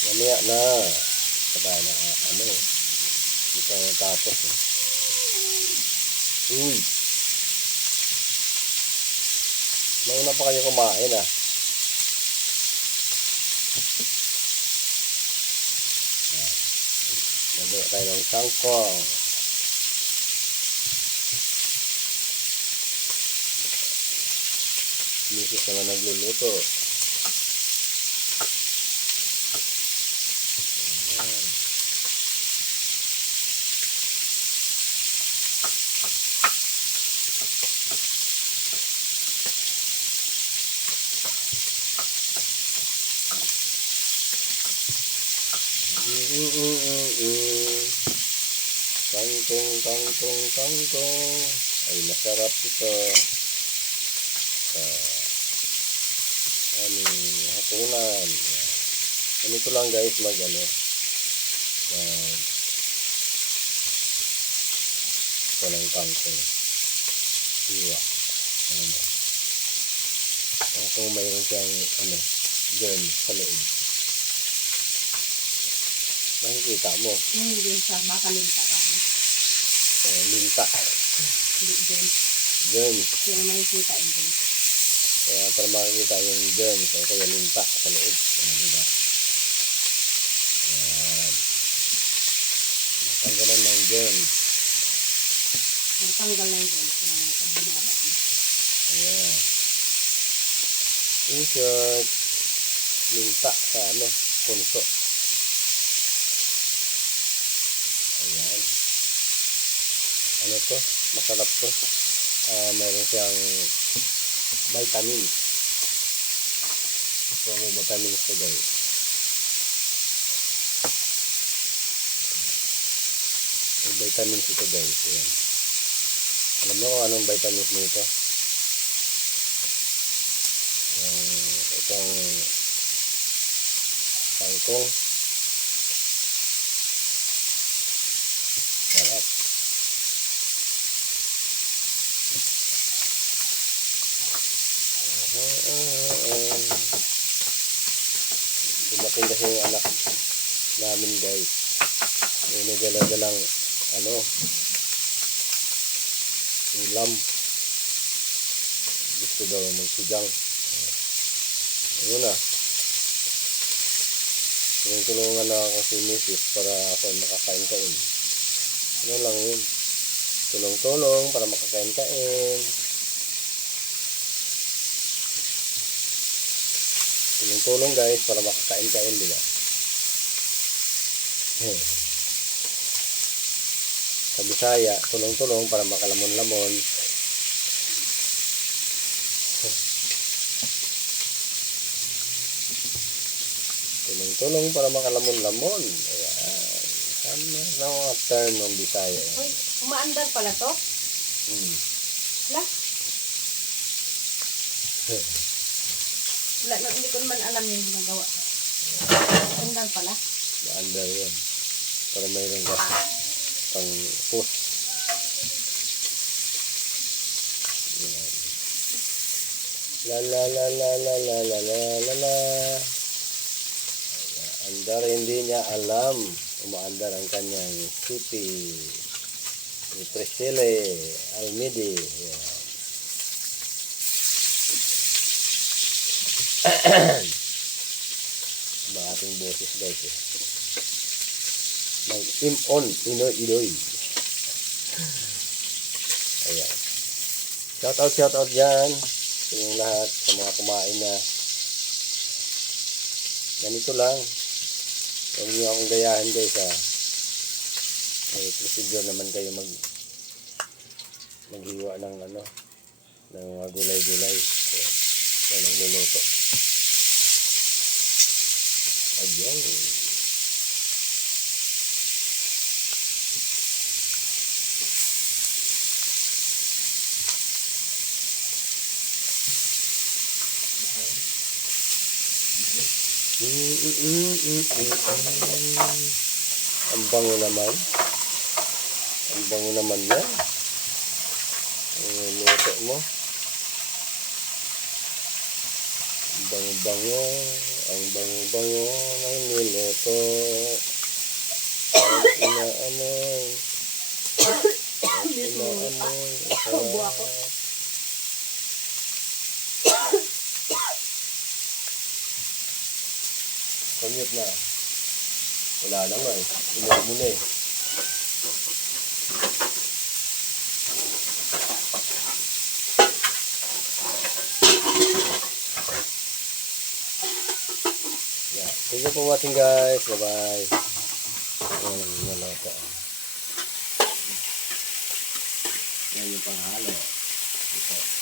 Mamaya na. Saka na, ano, hindi pa natapos. Uy. Nauna pa kayo kumain ah. Nagawa tayo ng sangkong. Misis naman nagluluto. Ayan. Kangkong. Ay, masarap ito sa aming hapunan. Ganito lang guys mag walang kangkong. Iwa. Kung mayroon siyang germ sa loob. Nakikita mo? Hindi sa makalinta ka mo. Linta. Hindi, germs. Germs. Kaya makikita yung germs. Kaya para makikita yung germs, kaya linta sa loob. Diba? Ayan. Natanggalan ng germs. Natanggal na yung germs yung pagbinaba mo. Ayan. In short, linta sa punso. Ayan. Ano to? Masarap to. Meron siyang vitamins. So, may vitamins to guys. May vitamins ito guys. Ayan. Alam mo kung anong vitamins nito? Itong kangkong. Sarap. Dumating kasi yung anak namin guys. May dala-dalang ulam. Gusto daw magsigang. Ayun na. Tulungan na ako si Mrs. para ako makakain-kain. Ano lang yun. Tulong-tulong para makakain-kain. Tulong-tulong guys para makakain-kain, di ba? Sa Bisaya, tulong-tulong para makalamon-lamon. Tulong-tulong para makalamon-lamon. Ayan. Ano na mga term ng Bisaya? Uy, umaandar pala to? Wala? Wala na, hindi ko naman alam yung ginagawa. Umaandar pala? Umaandar yun. Para mayroon ka pang push. La la la la la la la la la la. Andar hindi niya alam. Umaandar ang kanyang sipi. Ni Priscilla Almidi. Ba ating boses guys eh. May imon inoy. Ayan. Shout out dyan sa inyong lahat, sa mga kumain na. Ganito lang. Huwag niyo akong gayahin guys ha. May procedure naman kayo maghiwa ng ng mga gulay-gulay. Ayan ang luluto. Ayan. Ang bango naman. Ang bango naman yan. Ang luto mo. Ang bango-bango, ang bango-bango ng niluto. Kahit inaamoy, kahit inaamoy, Ubo ako. sarap. Commute na. Wala na nga eh. Inuwi mo na eh. Yeah. Thank you for watching guys. Bye-bye. Ayan, nalata. Yan yung panghalo. Ito.